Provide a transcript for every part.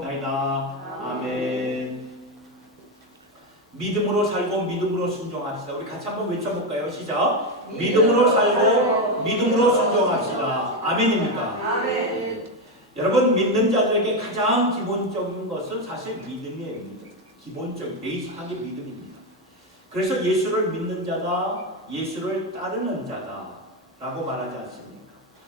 나이다. 아멘. 믿음으로 살고 믿음으로 순종합시다. 우리 같이 한번 외쳐볼까요? 시작. 믿음으로 살고 믿음으로 순종합시다. 아멘입니까? 아멘. 여러분, 믿는 자들에게 가장 기본적인 것은 사실 믿음이에요. 기본적인 베이직하게 믿음입니다. 그래서 예수를 믿는 자다, 예수를 따르는 자다라고 말하지 않습니까?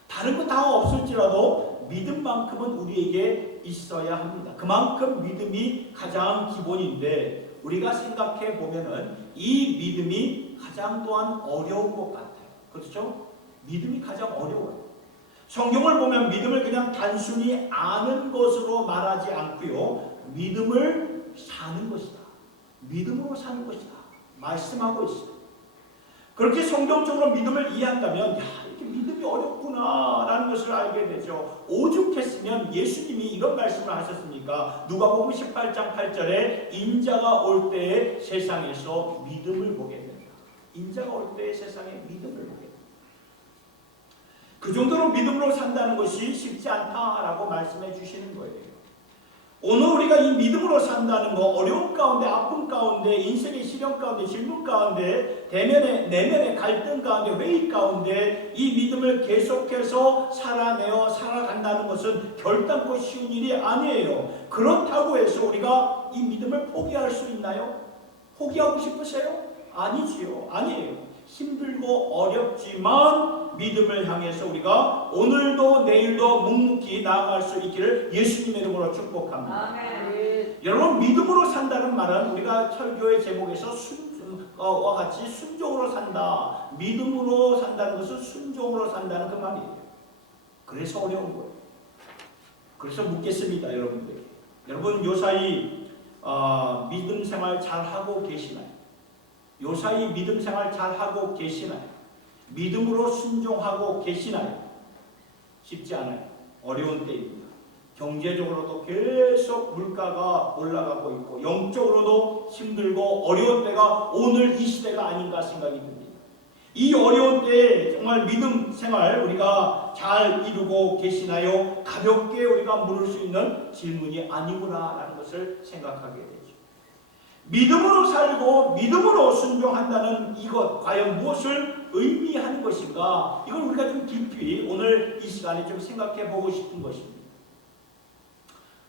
다른 거 다 없을지라도 믿음만큼은 우리에게 있어야 합니다. 그만큼 믿음이 가장 기본인데 우리가 생각해 보면은 이 믿음이 가장 또한 어려운 것 같아요. 그렇죠? 믿음이 가장 어려워요. 성경을 보면 믿음을 그냥 단순히 아는 것으로 말하지 않고요. 믿음을 사는 것이다. 믿음으로 사는 것이다. 말씀하고 있어요. 그렇게 성경적으로 믿음을 이해한다면 이렇게 믿음이 어렵구나 라는 것을 알게 되죠. 오죽했으면 예수님이 이런 말씀을 하셨습니까? 누가복음 18장 8절에 인자가 올 때에 세상에서 믿음을 보게 된다. 인자가 올 때에 세상에 믿음을 보게 된다. 그 정도로 믿음으로 산다는 것이 쉽지 않다라고 말씀해 주시는 거예요. 오늘 우리가 이 믿음으로 산다는 거, 어려움 가운데, 아픔 가운데, 인생의 시련 가운데, 질문 가운데, 내면의 갈등 가운데, 회의 가운데 이 믿음을 계속해서 살아간다는 것은 결단코 쉬운 일이 아니에요. 그렇다고 해서 우리가 이 믿음을 포기할 수 있나요? 포기하고 싶으세요? 아니지요. 아니에요. 힘들고 어렵지만 믿음을 향해서 우리가 오늘도 내일도 묵묵히 나아갈 수 있기를 예수님의 이름으로 축복합니다. 아멘. 여러분, 믿음으로 산다는 말은 우리가 설교의 제목에서 와 같이 순종으로 산다. 믿음으로 산다는 것은 순종으로 산다는 그 말이에요. 그래서 어려운 거예요. 그래서 묻겠습니다, 여러분들. 여러분, 요사이 믿음 생활 잘하고 계시나요? 요사이 믿음 생활 잘하고 계시나요? 믿음으로 순종하고 계시나요? 쉽지 않아요. 어려운 때입니다. 경제적으로도 계속 물가가 올라가고 있고 영적으로도 힘들고 어려운 때가 오늘 이 시대가 아닌가 생각이 듭니다. 이 어려운 때에 정말 믿음 생활 우리가 잘 이루고 계시나요? 가볍게 우리가 물을 수 있는 질문이 아니구나라는 것을 생각하게 되죠. 믿음으로 살고 믿음으로 순종한다는 이것 과연 무엇을 의미하는 것인가? 이걸 우리가 좀 깊이 오늘 이 시간에 좀 생각해 보고 싶은 것입니다.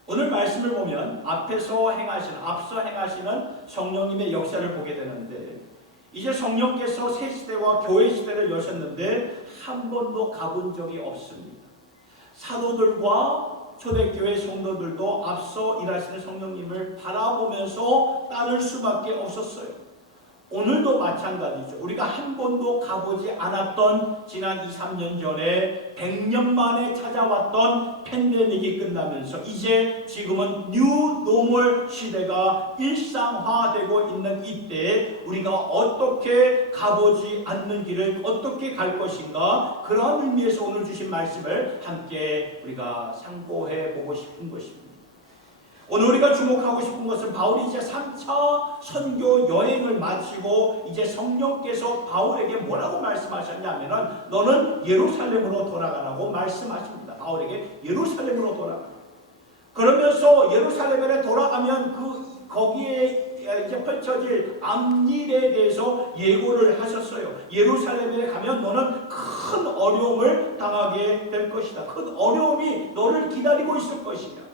오늘 말씀을 보면 앞서 행하시는 성령님의 역사를 보게 되는데 이제 성령께서 새 시대와 교회 시대를 여셨는데 한 번도 가본 적이 없습니다. 사도들과 초대교회 성도들도 앞서 일하시는 성령님을 바라보면서 따를 수밖에 없었어요. 오늘도 마찬가지죠. 우리가 한 번도 가보지 않았던 지난 2, 3년 전에 100년 만에 찾아왔던 팬데믹이 끝나면서 이제 지금은 뉴 노멀 시대가 일상화되고 있는 이때에 우리가 어떻게 가보지 않는 길을 어떻게 갈 것인가, 그런 의미에서 오늘 주신 말씀을 함께 우리가 상고해 보고 싶은 것입니다. 오늘 우리가 주목하고 싶은 것은 바울이 이제 3차 선교 여행을 마치고 이제 성령께서 바울에게 뭐라고 말씀하셨냐면은 너는 예루살렘으로 돌아가라고 말씀하십니다. 바울에게 예루살렘으로 돌아가. 그러면서 예루살렘에 돌아가면 거기에 이제 펼쳐질 앞일에 대해서 예고를 하셨어요. 예루살렘에 가면 너는 큰 어려움을 당하게 될 것이다. 큰 어려움이 너를 기다리고 있을 것이다.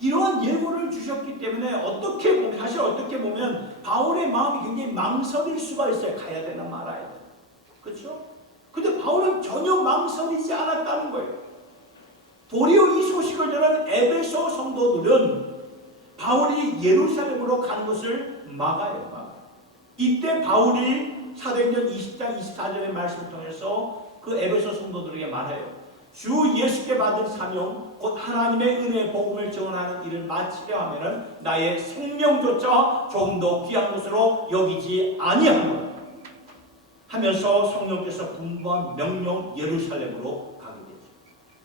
이러한 예고를 주셨기 때문에 사실 어떻게 보면 바울의 마음이 굉장히 망설일 수가 있어요. 가야 되나 말아야 되나. 그렇죠? 근데 바울은 전혀 망설이지 않았다는 거예요. 도리어 이 소식을 들은 에베소 성도들은 바울이 예루살렘으로 가는 것을 막아요. 이때 바울이 사도행전 20장 24절의 말씀을 통해서 그 에베소 성도들에게 말해요. 주 예수께 받은 사명 곧 하나님의 은혜의 복음을 전하는 일을 마치려 하면은 나의 생명조차 조금 더 귀한 것으로 여기지 아니하노라 하면서 성령께서 분부한 명령 예루살렘으로 가게 되죠.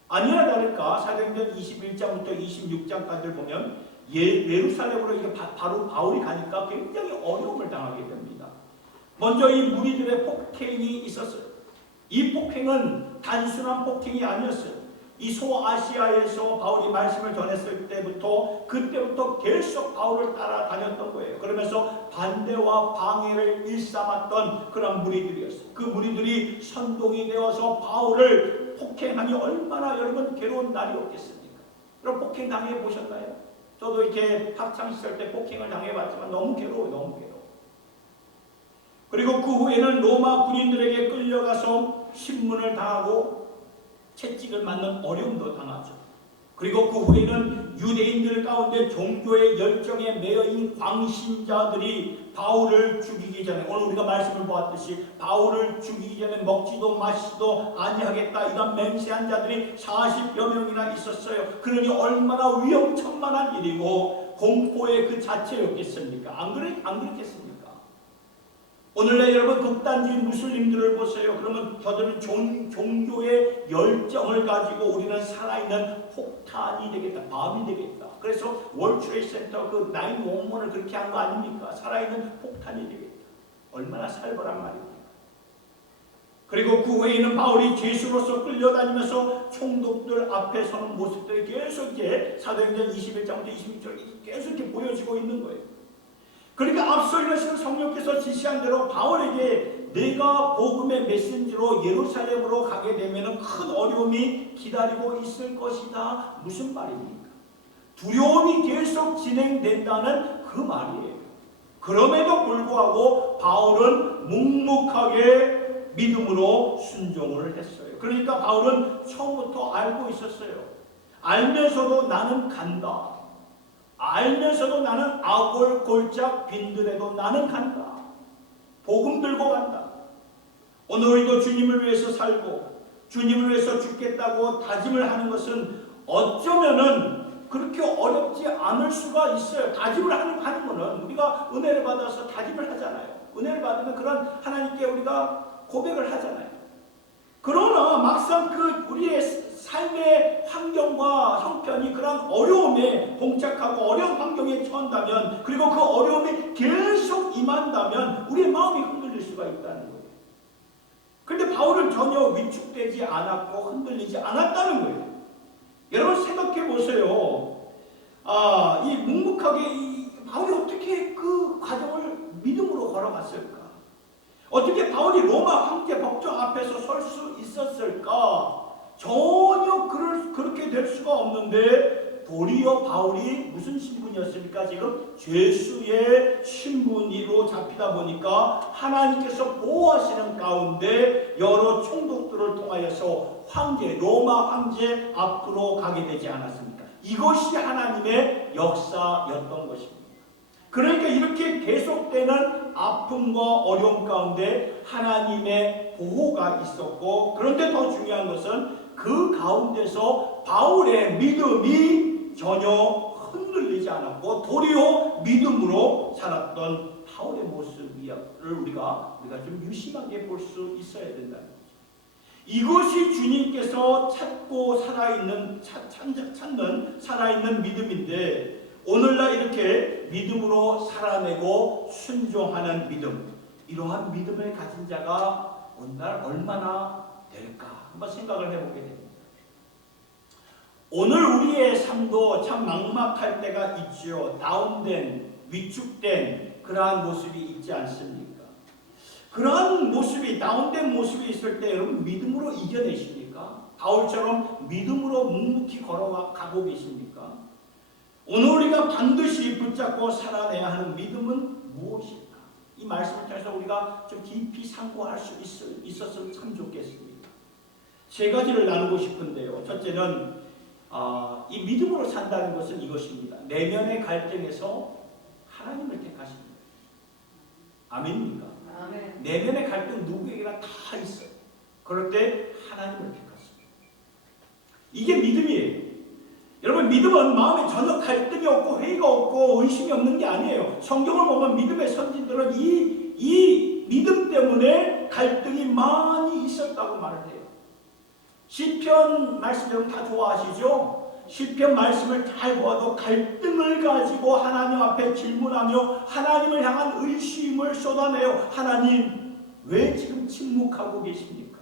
아니나 다를까 사도행전 21장부터 26장까지를 보면 예루살렘으로 이게 바로 바울이 가니까 굉장히 어려움을 당하게 됩니다. 먼저 이 무리들의 폭행이 있었어요. 이 폭행은 단순한 폭행이 아니었어요. 이 소아시아에서 바울이 말씀을 전했을 때부터 그때부터 계속 바울을 따라다녔던 거예요. 그러면서 반대와 방해를 일삼았던 그런 무리들이었어요. 그 무리들이 선동이 되어서 바울을 폭행하니 얼마나 여러분 괴로운 날이 없겠습니까? 여러분 폭행 당해 보셨나요? 저도 이렇게 학창시절 때 폭행을 당해봤지만 너무 괴로워요. 너무 괴로워. 그리고 그 후에는 로마 군인들에게 끌려가서 신문을 당하고 채찍을 맞는 어려움도 당하죠. 그리고 그 후에는 유대인들 가운데 종교의 열정에 매여인 광신자들이 바울을 죽이기 전에, 오늘 우리가 말씀을 보았듯이 바울을 죽이기 전에 먹지도 마시지도 아니하겠다 이런 맹세한 자들이 40여 명이나 있었어요. 그러니 얼마나 위험천만한 일이고 공포의 그 자체였겠습니까? 안 그렇겠습니까? 오늘날 여러분 극단주의 무슬림들을 보세요. 그러면 저들은 종교의 열정을 가지고 우리는 살아있는 폭탄이 되겠다, 밤이 되겠다. 그래서 월트레이드 센터 그 911을 그렇게 한 거 아닙니까? 살아있는 폭탄이 되겠다. 얼마나 살벌한 말입니까? 그리고 그 후에는 바울이 죄수로서 끌려다니면서 총독들 앞에 서는 모습들이 계속 이제 사도행전 21장부터 26절 계속 이렇게 보여지고 있는 거예요. 그러니까 앞서 이러신 성령께서 지시한 대로 바울에게 내가 복음의 메신저로 예루살렘으로 가게 되면 큰 어려움이 기다리고 있을 것이다. 무슨 말입니까? 두려움이 계속 진행된다는 그 말이에요. 그럼에도 불구하고 바울은 묵묵하게 믿음으로 순종을 했어요. 그러니까 바울은 처음부터 알고 있었어요. 알면서도 나는 간다. 알면서도 나는 아골 골짝 빈들에도 나는 간다. 복음 들고 간다. 오늘 우리도 주님을 위해서 살고 주님을 위해서 죽겠다고 다짐을 하는 것은 어쩌면은 그렇게 어렵지 않을 수가 있어요. 다짐을 하는 거는 우리가 은혜를 받아서 다짐을 하잖아요. 은혜를 받으면 그런 하나님께 우리가 고백을 하잖아요. 그러나 막상 그 우리의 삶의 환경과 형편이 그런 어려움에 봉착하고 어려운 환경에 처한다면, 그리고 그 어려움이 계속 임한다면 우리의 마음이 흔들릴 수가 있다는 거예요. 그런데 바울은 전혀 위축되지 않았고 흔들리지 않았다는 거예요. 여러분 생각해 보세요. 이 묵묵하게 바울이 어떻게 그 과정을 믿음으로 걸어갔을까? 어떻게 바울이 로마 황제 법정 앞에서 설 수 있었을까? 전혀 그렇게 될 수가 없는데 도리어 바울이 무슨 신분이었습니까? 지금 죄수의 신분으로 잡히다 보니까 하나님께서 보호하시는 가운데 여러 총독들을 통하여서 로마 황제 앞으로 가게 되지 않았습니까? 이것이 하나님의 역사였던 것입니다. 그러니까 이렇게 계속되는 아픔과 어려움 가운데 하나님의 보호가 있었고, 그런데 더 중요한 것은 그 가운데서 바울의 믿음이 전혀 흔들리지 않았고 도리어 믿음으로 살았던 바울의 모습을 우리가 좀 유심하게 볼 수 있어야 된다는 거죠. 이것이 주님께서 찾고 찾는 살아있는 믿음인데, 오늘날 이렇게 믿음으로 살아내고 순종하는 믿음, 이러한 믿음을 가진 자가 오늘날 얼마나 될까 한번 생각을 해보게 됩니다. 오늘 우리의 삶도 참 막막할 때가 있죠. 다운된, 위축된 그러한 모습이 있지 않습니까? 그러한 모습이, 다운된 모습이 있을 때 여러분 믿음으로 이겨내십니까? 바울처럼 믿음으로 묵묵히 걸어가고 계십니까? 오늘 우리가 반드시 붙잡고 살아내야 하는 믿음은 무엇일까? 이 말씀을 통해서 우리가 좀 깊이 상고할 수 있었으면 참 좋겠습니다. 세 가지를 나누고 싶은데요. 첫째는 이 믿음으로 산다는 것은 이것입니다. 내면의 갈등에서 하나님을 택하십니다. 아멘입니까? 아멘. 내면의 갈등 누구에게나 다 있어요. 그럴 때 하나님을 택하십니다. 이게 믿음이에요. 여러분 믿음은 마음에 전혀 갈등이 없고 회의가 없고 의심이 없는 게 아니에요. 성경을 보면 믿음의 선진들은 이 믿음 때문에 갈등이 많이 있었다고 말을 해요. 시편 말씀 여러분 다 좋아하시죠? 시편 말씀을 잘 보아도 갈등을 가지고 하나님 앞에 질문하며 하나님을 향한 의심을 쏟아내요. 하나님 왜 지금 침묵하고 계십니까?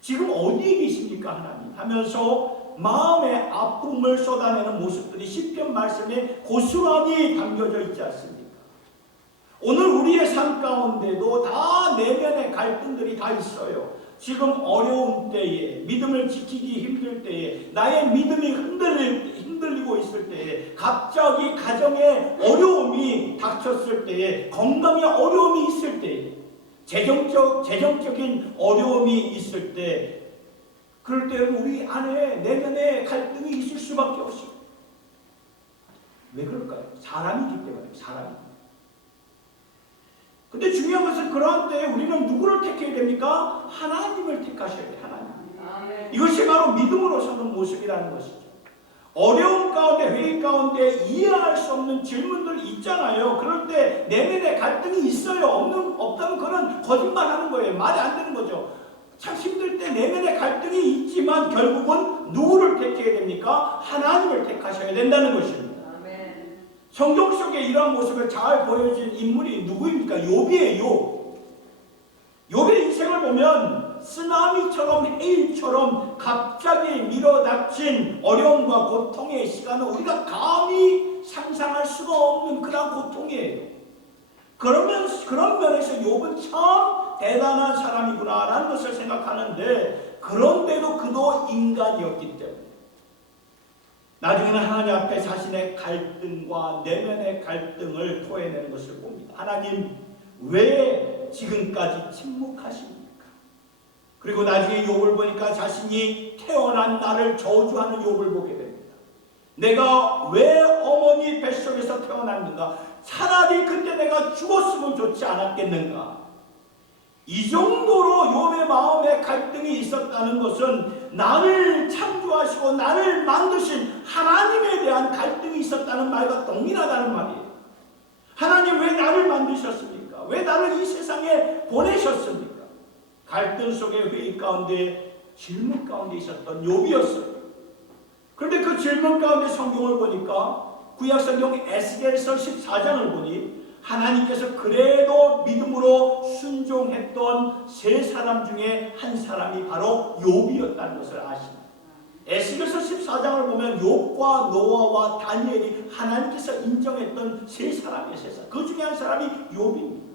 지금 어디에 계십니까 하나님? 하면서 마음의 아픔을 쏟아내는 모습들이 시편 말씀에 고스란히 담겨져 있지 않습니까? 오늘 우리의 삶 가운데도 다 내면의 갈등들이 다 있어요. 지금 어려운 때에, 믿음을 지키기 힘들 때에, 나의 믿음이 흔들리고 있을 때에, 갑자기 가정에 어려움이 닥쳤을 때에, 건강에 어려움이 있을 때에, 재정적인 어려움이 있을 때, 그럴 때 우리 안에 내면에 갈등이 있을 수밖에 없어요. 왜 그럴까요? 사람이기 때문에. 사람이. 근데 중요한 것은 그러한 때에 우리는 누구를 택해야 됩니까? 하나님을 택하셔야 돼요. 하나님. 이것이 바로 믿음으로 사는 모습이라는 것이죠. 어려움 가운데, 회의 가운데 이해할 수 없는 질문들이 있잖아요. 그럴 때 내면에 갈등이 있어요. 없다면 그건 거짓말하는 거예요. 말이 안 되는 거죠. 참 힘들 때 내면에 갈등이 있지만 결국은 누구를 택해야 됩니까? 하나님을 택하셔야 된다는 것입니다. 성경 속에 이러한 모습을 잘 보여준 인물이 누구입니까? 욥이에요. 욥의 인생을 보면 쓰나미처럼 해일처럼 갑자기 밀어닥친 어려움과 고통의 시간은 우리가 감히 상상할 수가 없는 그런 고통이에요. 그런 면에서 욥은 참 대단한 사람이구나라는 것을 생각하는데, 그런데도 그도 인간이었기 때문에 나중에는 하나님 앞에 자신의 갈등과 내면의 갈등을 토해내는 것을 봅니다. 하나님, 왜 지금까지 침묵하십니까? 그리고 나중에 욥을 보니까 자신이 태어난 나를 저주하는 욥을 보게 됩니다. 내가 왜 어머니 뱃속에서 태어났는가? 차라리 그때 내가 죽었으면 좋지 않았겠는가? 이 정도로 욥의 마음에 갈등이 있었다는 것은 나를 창조하시고 나를 만드신 하나님에 대한 갈등이 있었다는 말과 동일하다는 말이에요. 하나님, 왜 나를 만드셨습니까? 왜 나를 이 세상에 보내셨습니까? 갈등 속의 회의 가운데, 질문 가운데 있었던 욥이었어요. 그런데 그 질문 가운데 성경을 보니까 구약성경 에스겔서 14장을 보니 하나님께서 그래도 믿음으로 순종했던 세 사람 중에 한 사람이 바로 욥이었다는 것을 아십니다. 에스겔서 14장을 보면 욥과 노아와 다니엘이 하나님께서 인정했던 세 사람이에요. 그 중에 한 사람이 욥입니다.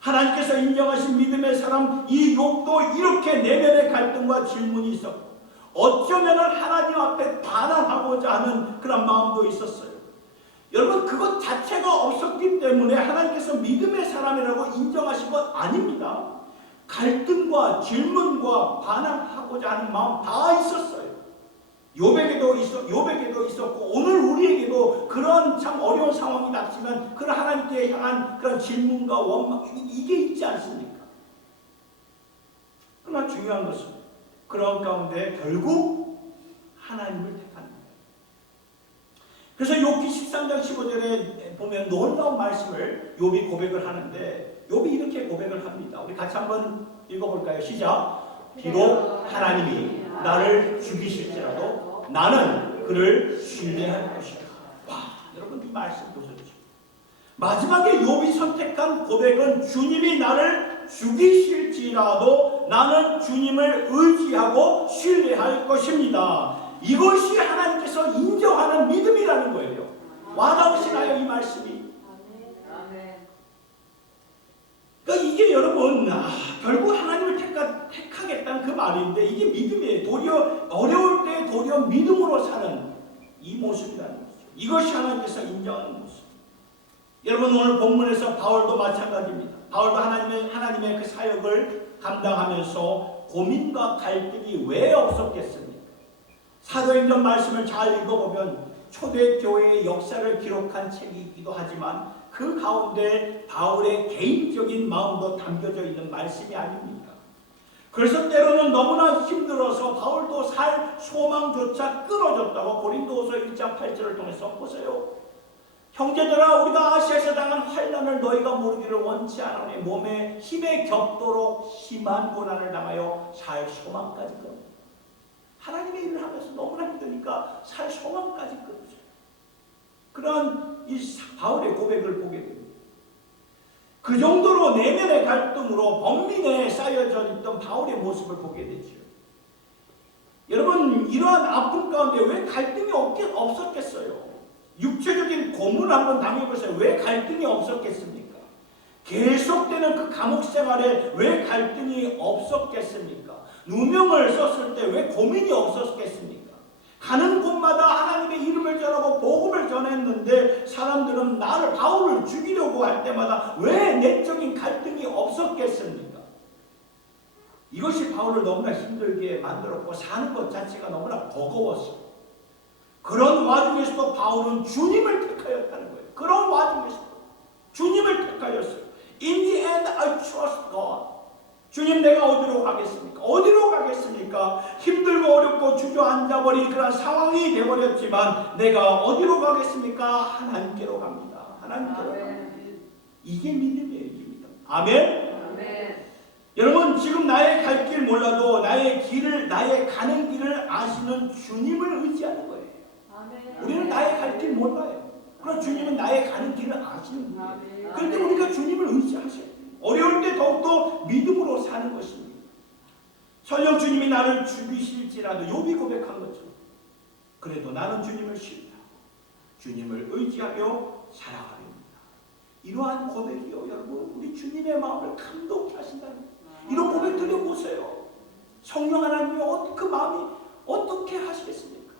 하나님께서 인정하신 믿음의 사람 이 욥도 이렇게 내면의 갈등과 질문이 있었고, 어쩌면 하나님 앞에 반항하고자 하는 그런 마음도 있었어요. 여러분, 그것 자체가 없었기 때문에 하나님께서 믿음의 사람이라고 인정하신 것 아닙니다. 갈등과 질문과 반항하고자 하는 마음 다 있었어요. 욥에게도 있었고 오늘 우리에게도 그런 참 어려운 상황이 닥치면 그런 하나님께 향한 그런 질문과 원망, 이게 있지 않습니까? 그러나 중요한 것은 그런 가운데 결국 하나님을 택합니다. 그래서 욥기 13장 15절에 보면 놀라운 말씀을 욥이 고백을 하는데, 욥이 이렇게 고백을 합니다. 우리 같이 한번 읽어볼까요? 시작. 비록 하나님이 나를 죽이실지라도 나는 그를 신뢰할 것이다. 와, 여러분 이 말씀 보셨죠? 마지막에 욥이 선택한 고백은 주님이 나를 죽이실지라도 나는 주님을 의지하고 신뢰할 것입니다. 이것이 하나님께서 인정하는 믿음이라는 거예요. 와닿으시나요, 이 말씀이? 그러니까 이게 여러분, 결국 하나님을 택하겠다는 그 말인데, 이게 믿음이에요. 도리어 어려울 때 도리어 믿음으로 사는 이 모습이라는 거죠. 이것이 하나님께서 인정하는 모습. 여러분, 오늘 본문에서 바울도 마찬가지입니다. 바울도 하나님의 그 사역을 감당하면서 고민과 갈등이 왜 없었겠습니까? 사도행전 말씀을 잘 읽어보면 초대교회의 역사를 기록한 책이기도 하지만 그 가운데 바울의 개인적인 마음도 담겨져 있는 말씀이 아닙니까? 그래서 때로는 너무나 힘들어서 바울도 살 소망조차 끊어졌다고 고린도후서 1장 8절을 통해서 보세요. 형제들아, 우리가 아시아에서 당한 환난을 너희가 모르기를 원치 않으니 몸에 힘에 겹도록 심한 고난을 당하여 살 소망까지 끊어. 하나님의 일을 하면서 너무나 힘드니까 살 소망까지 끊어져요. 그런 이 바울의 고백을 보게 됩니다. 그 정도로 내면의 갈등으로 번민에 쌓여져 있던 바울의 모습을 보게 되죠. 여러분, 이러한 아픔 가운데 왜 갈등이 없었겠어요? 육체적인 고문 한번 당해보세요. 왜 갈등이 없었겠습니까? 계속되는 그 감옥 생활에 왜 갈등이 없었겠습니까? 누명을 썼을 때 왜 고민이 없었겠습니까? 가는 곳마다 하나님의 이름을 전하고 복음을 전했는데 사람들은 나를 바울을 죽이려고 할 때마다 왜 내적인 갈등이 없었겠습니까? 이것이 바울을 너무나 힘들게 만들었고 사는 것 자체가 너무나 버거웠어요. 그런 와중에서도 바울은 주님을 택하였다는 거예요. 그런 와중에서도 주님을 택하였어요. In the end, I trust God. 주님, 내가 어디로 가겠습니까? 어디로 가겠습니까? 힘들고 어렵고 주저앉아버린 그런 상황이 되어버렸지만 내가 어디로 가겠습니까? 하나님께로 갑니다. 하나님께로 갑니다. 이게 믿음이에요. 이게 믿음. 아멘? 아멘. 여러분, 지금 나의 갈 길 몰라도 나의 가는 길을 아시는 주님을 의지하는 거예요. 아멘. 우리는 나의 갈 길 몰라요. 그러나 주님은 나의 가는 길을 아시는 거예요. 그런데 우리가 주님을 의지하셔야 돼요. 어려울 때 더욱더 믿음으로 사는 것입니다. 설령 주님이 나를 죽이실지라도 욥이 고백한 것처럼 그래도 나는 주님을 신뢰하고 주님을 의지하며 살아가렵니다. 이러한 고백이요, 여러분, 우리 주님의 마음을 감동케 하신다는 거예요. 이런 고백 드려보세요. 성령 하나님이 그 마음이 어떻게 하시겠습니까?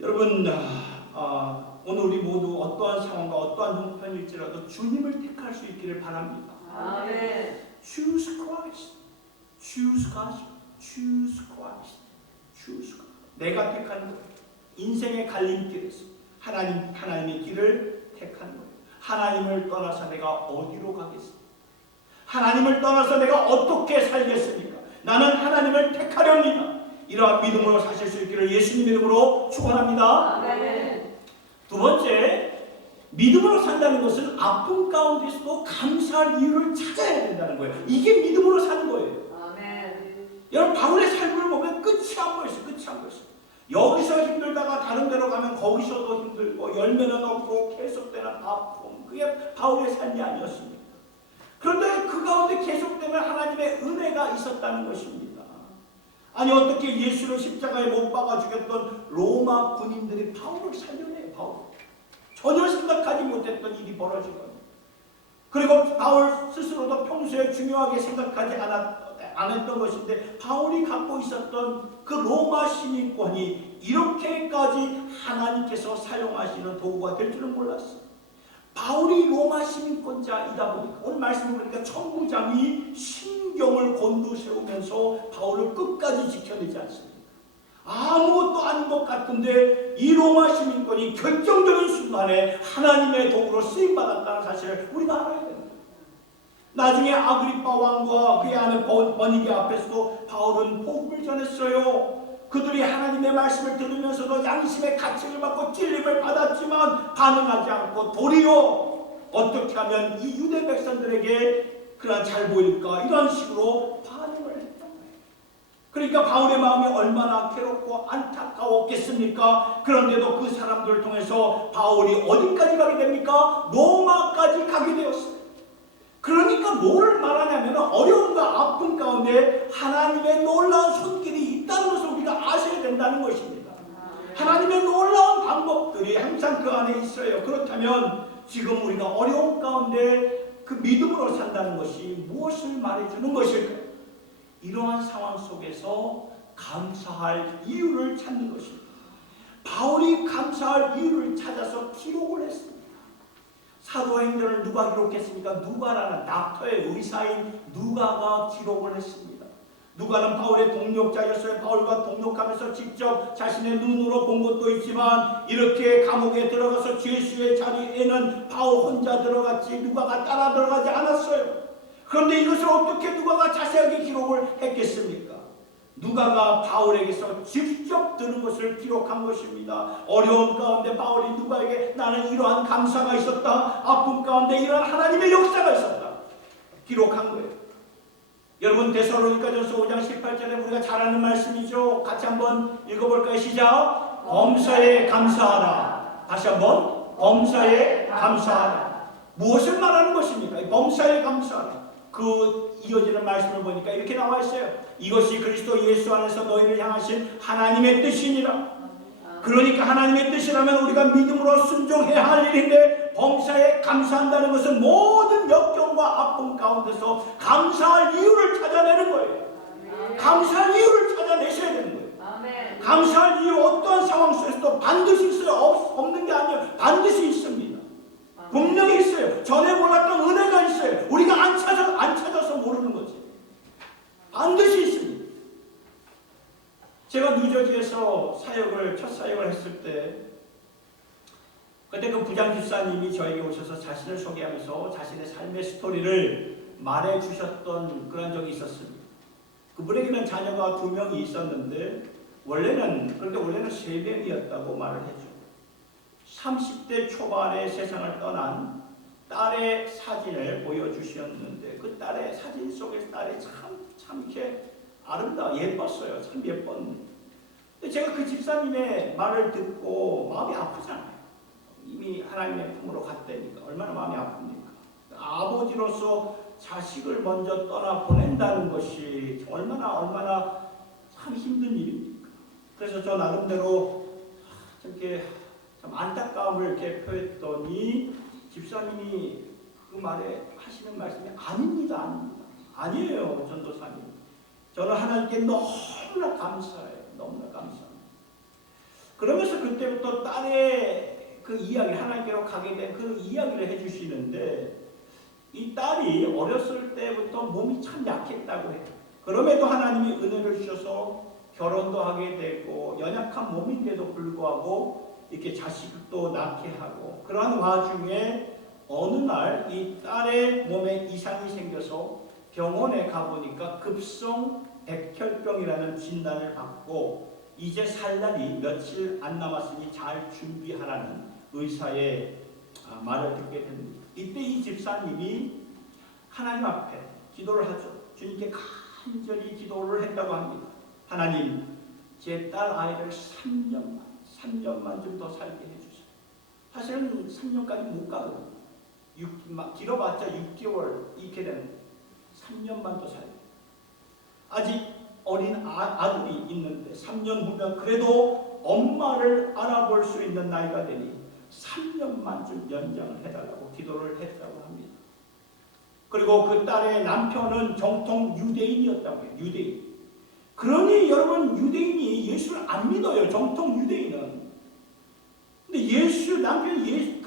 여러분, 오늘 우리 모두 어떠한 상황과 어떠한 형편일지라도 주님을 택할 수 있기를 바랍니다. 아멘. Choose Christ. Choose God. Choose Christ. Choose God. 내가 택하는 거예요. 인생의 갈림길에서 하나님의 길을 택하는 거예요. 하나님을 떠나서 내가 어디로 가겠습니까? 하나님을 떠나서 내가 어떻게 살겠습니까? 나는 하나님을 택하렵니다. 이러한 믿음으로 사실 수 있기를 예수님 이름으로 축원합니다. 아멘. 두 번째, 믿음으로 산다는 것은 아픔 가운데서도 감사할 이유를 찾아야 된다는 거예요. 이게 믿음으로 사는 거예요. 아멘. 여러분, 바울의 삶을 보면 끝이 안 보였어요. 끝이 안 보였어요. 여기서 힘들다가 다른 데로 가면 거기서도 힘들고 열매는 없고 계속되는 아픔, 그게 바울의 삶이 아니었습니까? 그런데 그 가운데 계속되는 하나님의 은혜가 있었다는 것입니다. 아니, 어떻게 예수를 십자가에 못 박아 죽였던 로마 군인들이 바울을 살려내요. 바울. 전혀 생각하지 못했던 일이 벌어진 겁니다. 그리고 바울 스스로도 평소에 중요하게 생각하지 않았던 것인데 바울이 갖고 있었던 그 로마 시민권이 이렇게까지 하나님께서 사용하시는 도구가 될 줄은 몰랐어요. 바울이 로마 시민권자이다 보니까 오늘 말씀을 보니까 천부장이 신경을 곤두세우면서 바울을 끝까지 지켜내지 않습니다. 아무것도 아닌 것 같은데 이 로마 시민권이 결정적인 순간에 하나님의 도구로 쓰임받았다는 사실을 우리가 알아야 됩니다. 나중에 아그리파 왕과 그의 아내 버니게 앞에서도 바울은 복음을 전했어요. 그들이 하나님의 말씀을 들으면서도 양심의 가책을 받고 찔림을 받았지만 반응하지 않고 도리어 어떻게 하면 이 유대 백성들에게 그러나 잘 보일까 이런 식으로 반응을 했던 거예요. 그러니까 바울의 마음이 얼마나 괴롭고 안타까웠겠습니까? 그런데도 그 사람들을 통해서 바울이 어디까지 가게 됩니까? 로마까지 가게 되었어요. 그러니까 뭘 말하냐면 어려움과 아픔 가운데 하나님의 놀라운 손길이 있다는 것을 우리가 아셔야 된다는 것입니다. 하나님의 놀라운 방법들이 항상 그 안에 있어요. 그렇다면 지금 우리가 어려움 가운데 그 믿음으로 산다는 것이 무엇을 말해주는 것일까요? 이러한 상황 속에서 감사할 이유를 찾는 것입니다. 바울이 감사할 이유를 찾아서 기록을 했습니다. 사도행전을 누가 기록했습니까? 누가라는 닥터의 의사인 누가가 기록을 했습니다. 누가는 바울의 동력자였어요. 바울과 동력하면서 직접 자신의 눈으로 본 것도 있지만 이렇게 감옥에 들어가서 죄수의 자리에는 바울 혼자 들어갔지 누가가 따라 들어가지 않았어요. 그런데 이것을 어떻게 누가가 자세하게 기록을 했겠습니까? 누가가 바울에게서 직접 들은 것을 기록한 것입니다. 어려운 가운데 바울이 누가에게 나는 이러한 감사가 있었다. 아픔 가운데 이러한 하나님의 역사가 있었다. 기록한 거예요. 여러분 데살로니가전서 5장 18절에 우리가 잘 아는 말씀이죠. 같이 한번 읽어볼까요? 시작. 범사에 감사하라. 다시 한번 범사에 감사하라. 무엇을 말하는 것입니까? 범사에 감사하라. 그 이어지는 말씀을 보니까 이렇게 나와 있어요. 이것이 그리스도 예수 안에서 너희를 향하신 하나님의 뜻이니라. 그러니까 하나님의 뜻이라면 우리가 믿음으로 순종해야 할 일인데, 범사에 감사한다는 것은 모든 역경과 아픔 가운데서 감사할 이유를 찾아내는 거예요. 감사할 이유를 찾아내셔야 되는 거예요. 감사할 이유, 어떠한 상황 속에서도 반드시 있어요. 없는 게 아니에요. 반드시 있습니다. 분명히 있어요. 전에 몰랐던 은혜가 있어요. 우리가 안 찾아서 모르는 거지. 반드시 있습니다. 제가 뉴저지에서 첫 사역을 했을 때, 그때 그 부장 집사님이 저에게 오셔서 자신을 소개하면서 자신의 삶의 스토리를 말해 주셨던 그런 적이 있었습니다. 그분에게는 자녀가 2명이 있었는데, 원래는 3명이었다고 말을 했죠. 30대 초반에 세상을 떠난 딸의 사진을 보여주셨는데, 그 딸의 사진 속에 딸이 참 이렇게 예뻤어요. 참 예뻤는데, 제가 그 집사님의 말을 듣고 마음이 아프잖아요. 이미 하나님의 품으로 갔다니까 얼마나 마음이 아픕니까? 아버지로서 자식을 먼저 떠나 보낸다는 것이 얼마나 참 힘든 일입니까? 그래서 저 나름대로 이렇게 참 안타까움을 이렇게 표했더니, 집사님이 그 말에 하시는 말씀이 아닙니다. 아니에요, 전도사님. 저는 하나님께 너무나 감사해요. 너무나 감사합니다. 그러면서 그때부터 딸의 그 이야기, 하나님께로 가게 된 그 이야기를 해주시는데, 이 딸이 어렸을 때부터 몸이 참 약했다고 해요. 그럼에도 하나님이 은혜를 주셔서 결혼도 하게 되고, 연약한 몸인데도 불구하고 이렇게 자식도 낳게 하고, 그러한 와중에 어느 날 이 딸의 몸에 이상이 생겨서 병원에 가보니까 급성 백혈병이라는 진단을 받고, 이제 살 날이 며칠 안 남았으니 잘 준비하라는 의사의 말을 듣게 됩니다. 이때 이 집사님이 하나님 앞에 기도를 하죠. 주님께 간절히 기도를 했다고 합니다. 하나님, 제 딸 아이를 3년만 좀 더 살게 해주세요. 사실은 3년까지 못 가거든요. 길어봤자 6개월 이렇게 되는 3년만 더 살게. 아직 어린 아들이 있는데 3년 후면 그래도 엄마를 알아볼 수 있는 나이가 되니 3년만 좀 연장을 해달라고 기도를 했다고 합니다. 그리고 그 딸의 남편은 정통 유대인이었다고 해요. 유대인. 그러니 여러분, 유대인이 예수를 안 믿어요. 정통 유대인은. 근데 남편이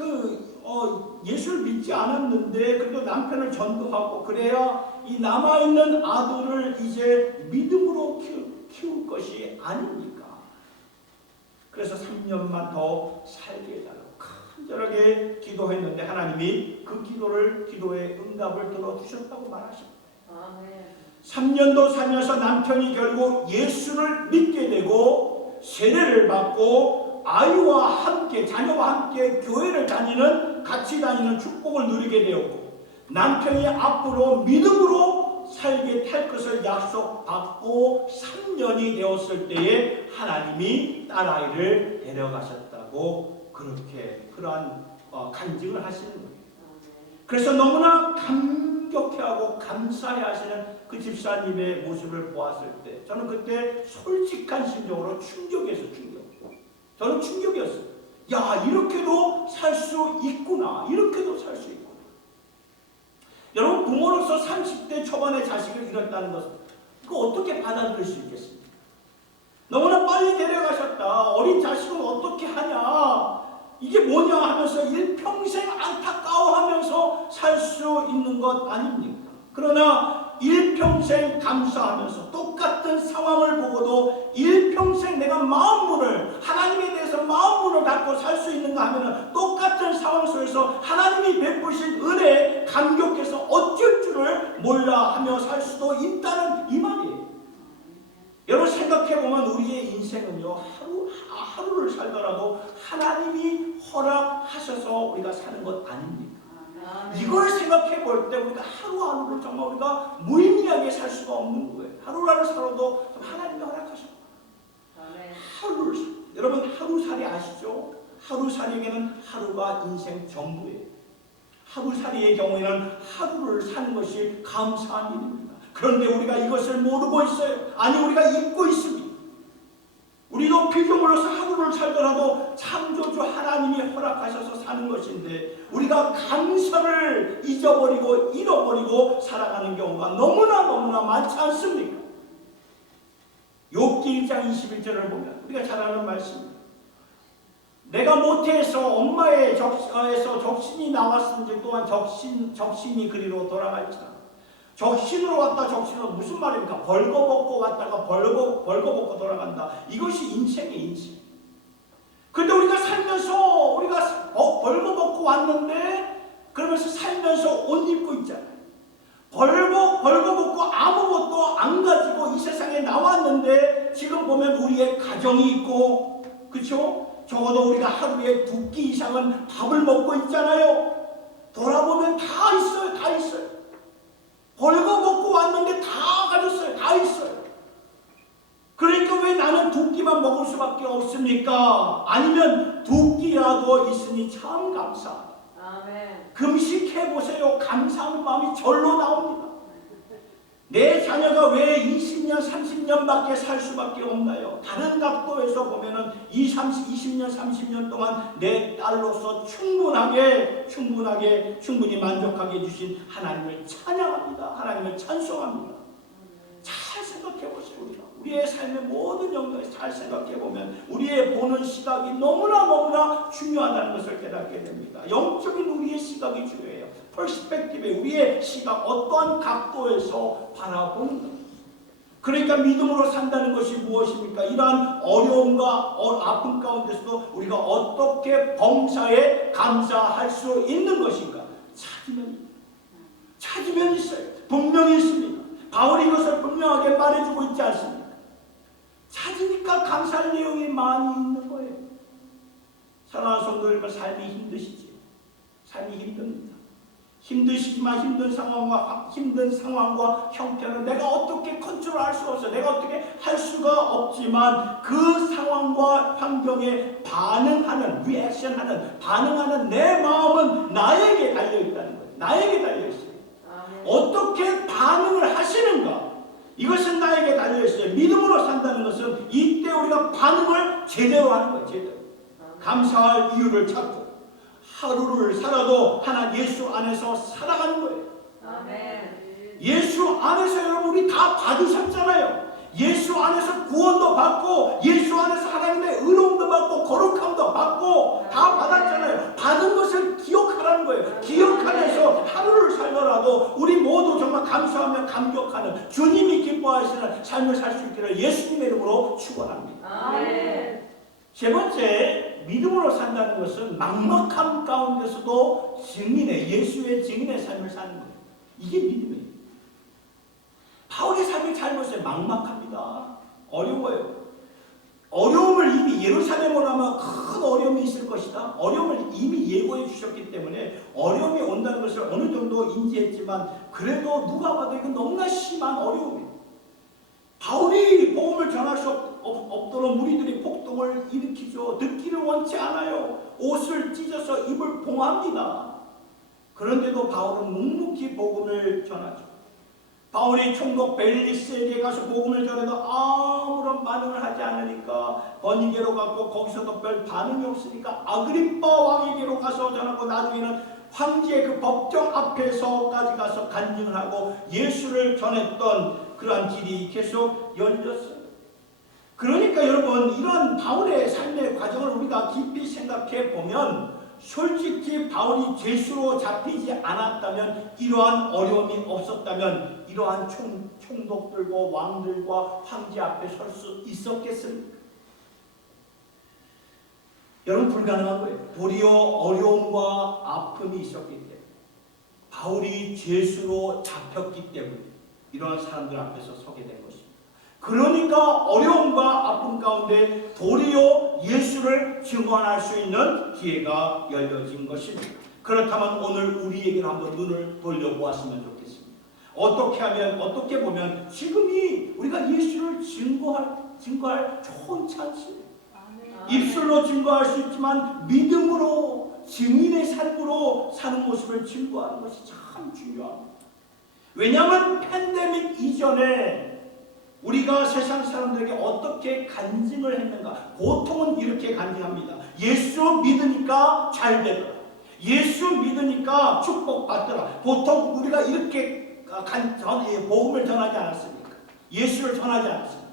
예수를 믿지 않았는데 그래도 남편을 전도하고, 그래야 이 남아있는 아들을 이제 믿음으로 키울 것이 아닙니까? 그래서 3년만 더 살게 해달라고 간절하게 기도했는데, 하나님이 그 기도의 응답을 들어주셨다고 말하십니다. 3년도 살면서 남편이 결국 예수를 믿게 되고 세례를 받고 아이와 함께, 자녀와 함께 교회를 같이 다니는 축복을 누리게 되었고, 남편이 앞으로 믿음으로 살게 될 것을 약속받고 3년이 되었을 때에 하나님이 딸아이를 데려가셨다고 그러한 간증을 하시는 거예요. 그래서 너무나 감격해하고 감사해하시는 그 집사님의 모습을 보았을 때, 저는 그때 솔직한 심정으로 저는 충격이었어요. 야, 이렇게도 살 수 있구나. 이렇게도 살 수 있구나. 여러분, 부모로서 30대 초반에 자식을 잃었다는 것은 그거 어떻게 받아들일 수 있겠습니까? 너무나 빨리 데려가셨다. 어린 자식은 어떻게 하냐. 이게 뭐냐 하면서 일평생 안타까워하면서 살 수 있는 것 아닙니까? 그러나 일평생 감사하면서 똑같은 상황을 보고도 일평생 내가 하나님에 대해서 마음문을 닫고 살 수 있는가 하면, 똑같은 상황 속에서 하나님이 베푸신 은혜에 감격해서 어쩔 줄을 몰라 하며 살 수도 있다는 이 말이에요. 여러분, 생각해보면 우리의 인생은요, 하루를 살더라도 하나님이 허락하셔서 우리가 사는 것 아닙니까? 이걸 생각해 볼 때 우리가 하루하루를 정말 우리가 무의미하게 살 수가 없는 거예요. 하루하루 살아도 하나님이 허락하셨다. 여러분, 하루살이 아시죠? 하루살이에게는 하루가 인생 전부예요. 하루살이의 경우에는 하루를 사는 것이 감사한 일입니다. 그런데 우리가 이것을 모르고 있어요. 아니, 우리가 잊고 있습니다. 우리도 피조물로서 하루를 살더라도 창조주 하나님이 허락하셔서 사는 것인데 우리가 감사를 잊어버리고 잃어버리고 살아가는 경우가 너무나 많지 않습니까? 욥기 1장 21절을 보면 우리가 잘 아는 말씀입니다. 내가 모태에서 엄마의 적에서 적신이 나왔은지 또한 적신이 그리로 돌아갈지라. 적신으로 왔다 적신으로 무슨 말입니까? 벌거벗고 왔다가 벌거벗고 돌아간다. 이것이 인생의 인생. 근데 우리가 살면서 우리가 벌거벗고 왔는데 그러면서 살면서 옷 입고 있잖아요. 벌거벗고 아무것도 안 가지고 이 세상에 나왔는데 지금 보면 우리의 가정이 있고, 그렇죠? 적어도 우리가 하루에 2끼 이상은 밥을 먹고 있잖아요. 돌아보면 다 있어요. 다 있어요. 벌거벗고 왔는데 다 가졌어요. 다 있어요. 그러니까 왜 나는 2끼만 먹을 수밖에 없습니까? 아니면 2끼라도 있으니 참 감사합니다. 아멘. 금식해보세요. 감사하는 마음이 절로 나옵니다. 내 자녀가 왜 20년, 30년밖에 살 수밖에 없나요? 다른 각도에서 보면은 20년, 30년 동안 내 딸로서 충분히 만족하게 해주신 하나님을 찬양합니다. 하나님을 찬송합니다. 잘 생각해보세요. 우리의 삶의 모든 영역에 잘 생각해보면 우리의 보는 시각이 너무나 중요하다는 것을 깨닫게 됩니다. 영적인 우리의 시각이 중요해요. 퍼스펙티브에 우리의 시각, 어떠한 각도에서 바라보는 것. 그러니까 믿음으로 산다는 것이 무엇입니까? 이러한 어려움과 아픔 가운데서도 우리가 어떻게 범사에 감사할 수 있는 것인가? 찾으면 있어요. 분명히 있습니다. 바울이 이것을 분명하게 말해주고 있지 않습니까? 찾으니까 감사할 내용이 많이 있는 거예요. 사랑하는 성도 여러분, 삶이 힘드시지요. 삶이 힘듭니다. 힘드시지만 힘든 상황과 형편을 내가 어떻게 컨트롤할 수 없어요. 내가 어떻게 할 수가 없지만 그 상황과 환경에 반응하는 내 마음은 나에게 달려있다는 거예요. 나에게 달려있어요. 어떻게 반응을 하시는가? 이것은 나에게 달려있어요. 믿음으로 산다는 것은 이때 우리가 반응을 제대로 하는 거예요. 제대로. 감사할 이유를 찾고 하루를 살아도 하나 예수 안에서 살아가는 거예요. 아멘. 예수 안에서 여러분 우리 다 받으셨잖아요. 예수 안에서 구원도 받고 예수 안에서 하나님의 의로움도 받고 거룩함도 받고 다 받았잖아요. 받은 것을 기억하라는 거예요. 기억하면서 하루를 살더라도 우리 모두 정말 감사하며 감격하는 주님이 기뻐하시는 삶을 살 수 있기를 예수님의 이름으로 축원합니다. 아멘. 세 번째, 믿음으로 산다는 것은 막막함 가운데서도 예수의 증인의 삶을 사는 거예요. 이게 믿음이에요. 바울의 삶을 잘 보세요. 막막합니다. 어려워요. 어려움을 이미 예루살렘으로 하면 큰 어려움이 있을 것이다. 어려움을 이미 예고해 주셨기 때문에 어려움이 온다는 것을 어느 정도 인지했지만 그래도 누가 봐도 이건 너무나 심한 어려움이에요. 바울이 복음을 전할 수 없도록 무리들이 폭동을 일으키죠. 듣기를 원치 않아요. 옷을 찢어서 입을 봉합니다. 그런데도 바울은 묵묵히 복음을 전하죠. 바울이 총독 벨리스에게 가서 복음을 전해도 아무런 반응을 하지 않으니까 버니게로 갔고 거기서도 별 반응이 없으니까 아그리빠 왕에게로 가서 전하고 나중에는 황제의 그 법정 앞에서까지 가서 간증을 하고 예수를 전했던 그러한 길이 계속 열렸어요. 그러니까 여러분 이런 바울의 삶의 과정을 우리가 깊이 생각해 보면 솔직히 바울이 죄수로 잡히지 않았다면 이러한 어려움이 없었다면 이러한 총독들과 왕들과 황제 앞에 설 수 있었겠습니까? 여러분 불가능한 거예요. 도리어 어려움과 아픔이 있었기 때문에 바울이 죄수로 잡혔기 때문에 이러한 사람들 앞에서 서게 된 것입니다. 그러니까 어려움과 아픔 가운데 도리어 예수를 증언할 수 있는 기회가 열려진 것입니다. 그렇다면 오늘 우리에게 한번 눈을 돌려보았으면 좋겠습니다. 어떻게 보면 지금이 우리가 예수를 증거할 좋은 찬스예요. 입술로 증거할 수 있지만 믿음으로 증인의 삶으로 사는 모습을 증거하는 것이 참 중요합니다. 왜냐하면 팬데믹 이전에 우리가 세상 사람들에게 어떻게 간증을 했는가? 보통은 이렇게 간증합니다. 예수 믿으니까 잘 되더라. 예수 믿으니까 축복받더라. 보통 우리가 이렇게 복음을 전하지 않았습니까? 예수를 전하지 않았습니까?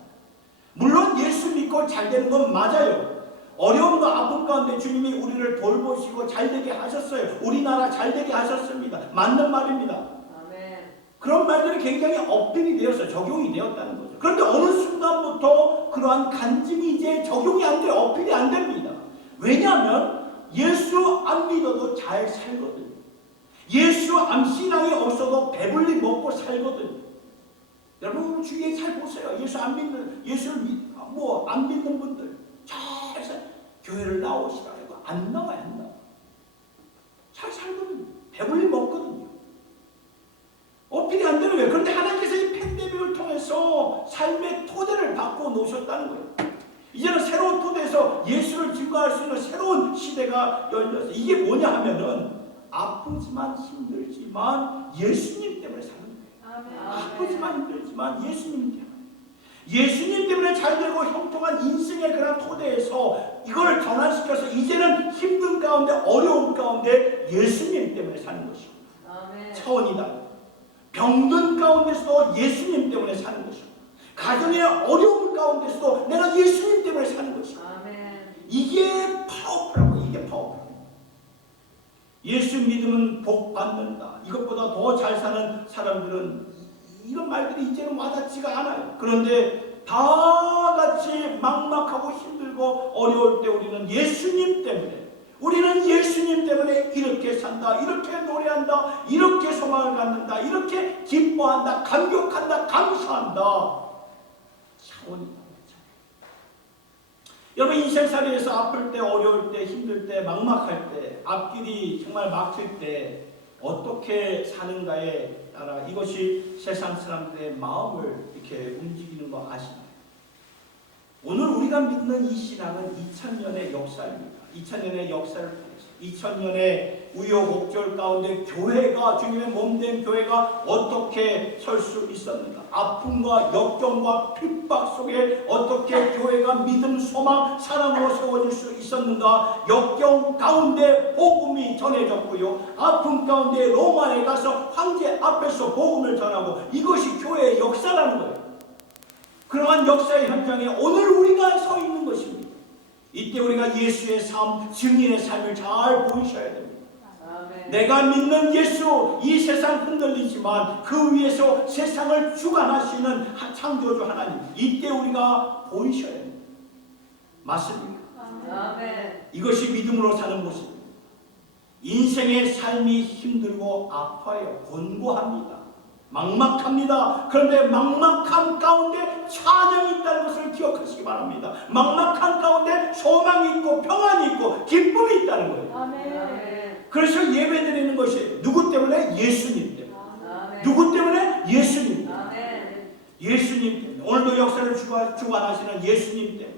물론 예수 믿고 잘 되는 건 맞아요. 어려움과 아픔 가운데 주님이 우리를 돌보시고 잘 되게 하셨어요. 우리나라 잘 되게 하셨습니다. 맞는 말입니다. 아멘. 그런 말들이 굉장히 어필이 되어서 적용이 되었다는 거죠. 그런데 어느 순간부터 그러한 간증이 이제 적용이 안 돼요. 어필이 안 됩니다. 왜냐하면 예수 안 믿어도 잘 살거든요. 예수 안 신앙이 없어도 배불리 먹고 살거든요. 여러분 주위에 잘 보세요. 예수 안 믿는, 예수를 안 믿는 분들 잘 살, 교회를 나오시라 해도 안 나와요. 안 나와. 잘 살거든요. 배불리 먹거든요. 어필이 안 되는 거예요. 그런데 하나님께서 이 팬데믹을 통해서 삶의 토대를 바꿔 놓으셨다는 거예요. 이제는 새로운 토대에서 예수를 증거할 수 있는 새로운 시대가 열렸어요. 이게 뭐냐 하면은 아프지만 힘들지만 예수님 때문에 사는 거예요. 아멘. 아프지만 힘들지만 예수님 때문에. 예수님 때문에 잘 되고 형통한 인생의 그런 토대에서 이걸 전환시켜서 이제는 힘든 가운데 어려움 가운데 예수님 때문에 사는 것이고 아멘. 차원이 다르고 병든 가운데서도 예수님 때문에 사는 것이고 가정의 어려움 가운데서도 내가 예수님 때문에 사는 것이고 아멘. 이게 파워풀하고 이게 파워풀. 예수 믿으면 복 받는다. 이것보다 더 잘 사는 사람들은 이런 말들이 이제는 와닿지가 않아요. 그런데 다 같이 막막하고 힘들고 어려울 때 우리는 예수님 때문에, 우리는 예수님 때문에 이렇게 산다, 이렇게 노래한다, 이렇게 소망을 갖는다, 이렇게 기뻐한다, 감격한다, 감사한다. 차원이 여러분 인생살이에서 아플 때, 어려울 때, 힘들 때, 막막할 때, 앞길이 정말 막힐 때 어떻게 사는가에 따라 이것이 세상 사람들의 마음을 이렇게 움직이는 거 아시나요? 오늘 우리가 믿는 이 신앙은 2000년의 역사입니다. 2000년의 역사를 통해서 2000년의 우여곡절 가운데 교회가, 주님의 몸된 교회가 어떻게 설 수 있었는가? 아픔과 역경과 핍박 속에 어떻게 교회가 믿음, 소망, 사랑으로 세워질 수 있었는가? 역경 가운데 복음이 전해졌고요. 아픔 가운데 로마에 가서 황제 앞에서 복음을 전하고 이것이 교회의 역사라는 거예요. 그러한 역사의 현장에 오늘 우리가 서 있는 것입니다. 이때 우리가 예수의 삶, 증인의 삶을 잘 보이셔야 됩니다. 아멘. 내가 믿는 예수, 이 세상 흔들리지만 그 위에서 세상을 주관하시는 창조주 하나님, 이때 우리가 보이셔야 됩니다. 맞습니까? 아멘. 이것이 믿음으로 사는 모습입니다. 인생의 삶이 힘들고 아파요. 곤고합니다. 막막합니다. 그런데 막막함 가운데 찬양이 있다는 것을 기억하시기 바랍니다. 막막함 가운데 소망이 있고 평안이 있고 기쁨이 있다는 거예요. 아멘. 그래서 예배드리는 것이 누구 때문에? 예수님 때문에. 아멘. 누구 때문에? 예수님 때문에. 아멘. 예수님 때문에. 오늘도 역사를 주관하시는 예수님 때문에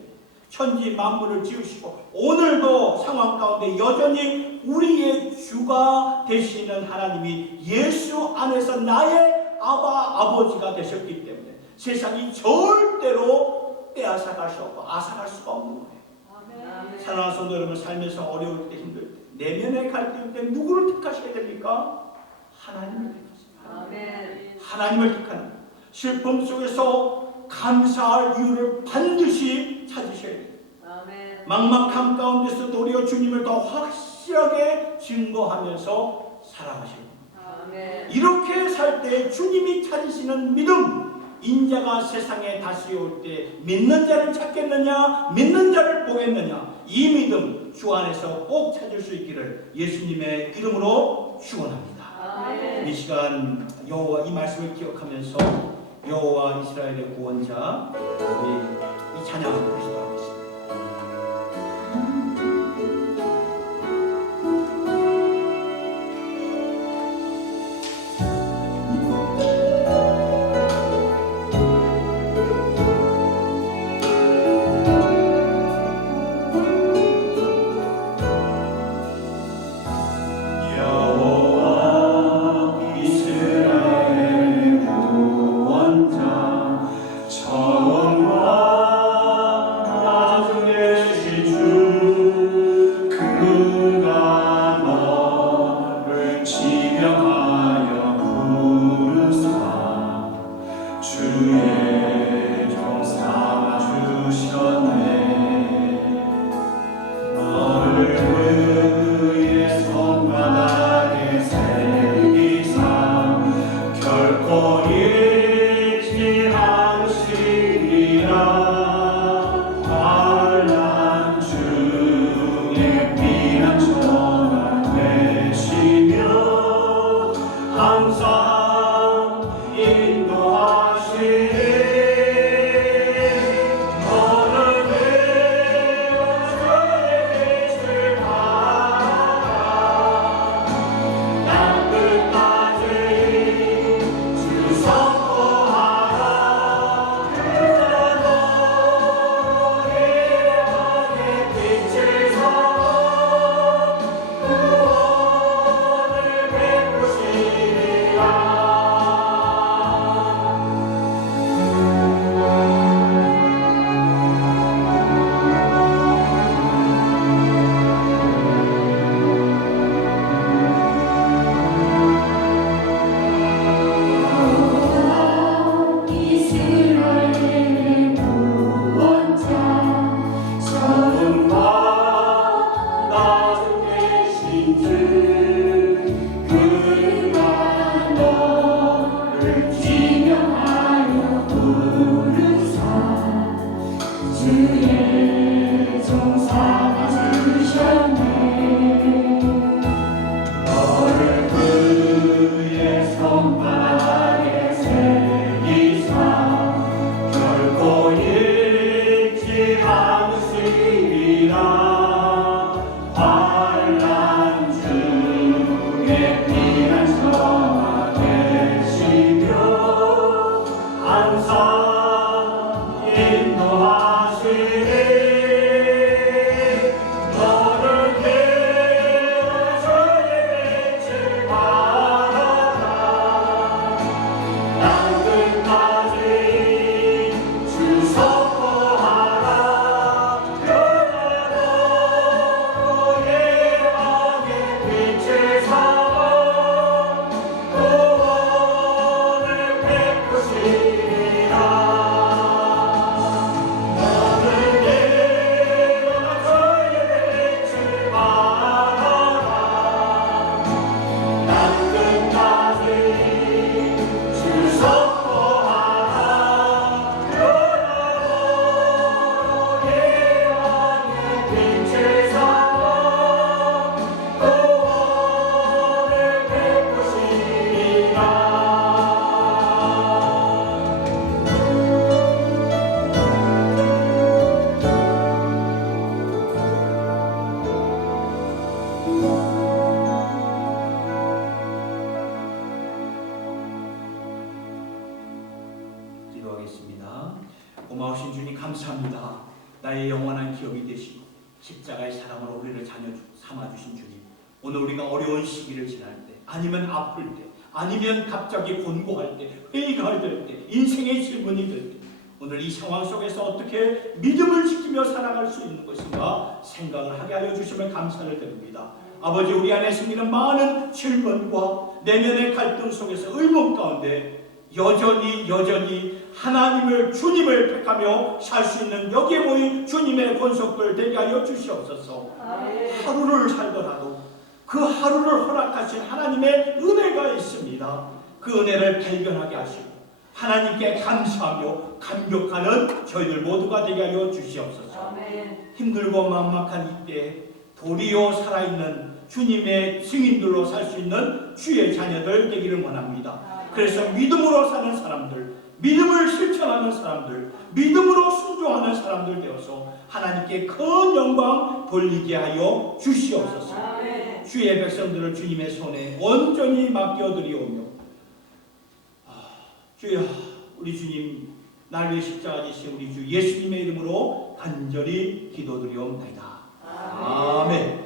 천지 만물을 지으시고 오늘도 상황 가운데 여전히 우리의 주가 되시는 하나님이 예수 안에서 나의 아버지가 되셨기 때문에 세상이 절대로 빼앗아갈 수 없고 앗아갈 수가 없는 거예요. 아멘. 사랑하는 성도 여러분, 삶에서 어려울 때, 힘들 때, 내면의 갈등일 때 누구를 택하셔야 됩니까? 하나님을 택하십니다. 아멘. 하나님을 택하는 거예요. 슬픔 속에서 감사할 이유를 반드시 찾으셔야 돼요. 아멘. 막막함 가운데서 도리어 주님을 더 확실하게 증거하면서 살아가셔야 됩니다. 아멘. 이렇게 살 때 주님이 찾으시는 믿음, 인자가 세상에 다시 올 때 믿는 자를 찾겠느냐, 믿는 자를 보겠느냐, 이 믿음 주 안에서 꼭 찾을 수 있기를 예수님의 이름으로 축원합니다. 아멘. 이 시간 여호와 이 말씀을 기억하면서 여호와 이스라엘의 구원자 우리 이 찬양을 부르시도록 하겠습니다. 여호와 이스라엘의 영원의 피난처가 되시며 항상 인도하시니 기도하겠습니다. 고마우신 주님 감사합니다. 나의 영원한 기업이 되시고 십자가의 사랑으로 우리를 자녀 삼아주신 주님, 오늘 우리가 어려운 시기를 지날 때, 아니면 아플 때, 아니면 갑자기 곤고할 때, 회의가 될 때, 인생의 질문이 될 때, 오늘 이 상황 속에서 어떻게 믿음을 지키며 살아갈 수 있는 것인가 생각을 하게 하여 주시면 감사를 드립니다. 아버지, 우리 안에 생기는 많은 질문과 내면의 갈등 속에서 의문 가운데 여전히 하나님을, 주님을 택하며 살 수 있는 여기에 모인 주님의 권속들 되게 하여 주시옵소서. 하루를 살더라도 그 하루를 허락하신 하나님의 은혜가 있습니다. 그 은혜를 발견하게 하시고 하나님께 감사하며 감격하는 저희들 모두가 되게 하여 주시옵소서. 힘들고 막막한 이때 도리어 살아있는 주님의 증인들로 살 수 있는 주의 자녀들 되기를 원합니다. 그래서 믿음으로 사는 사람들, 믿음을 실천하는 사람들, 믿음으로 순종하는 사람들 되어서 하나님께 큰 영광 돌리게 하여 주시옵소서. 주의 백성들을 주님의 손에 온전히 맡겨드리오며, 주여, 우리 주님 날 위해 십자가 지신 우리 주 예수님의 이름으로 간절히 기도드리옵나이다. 아멘.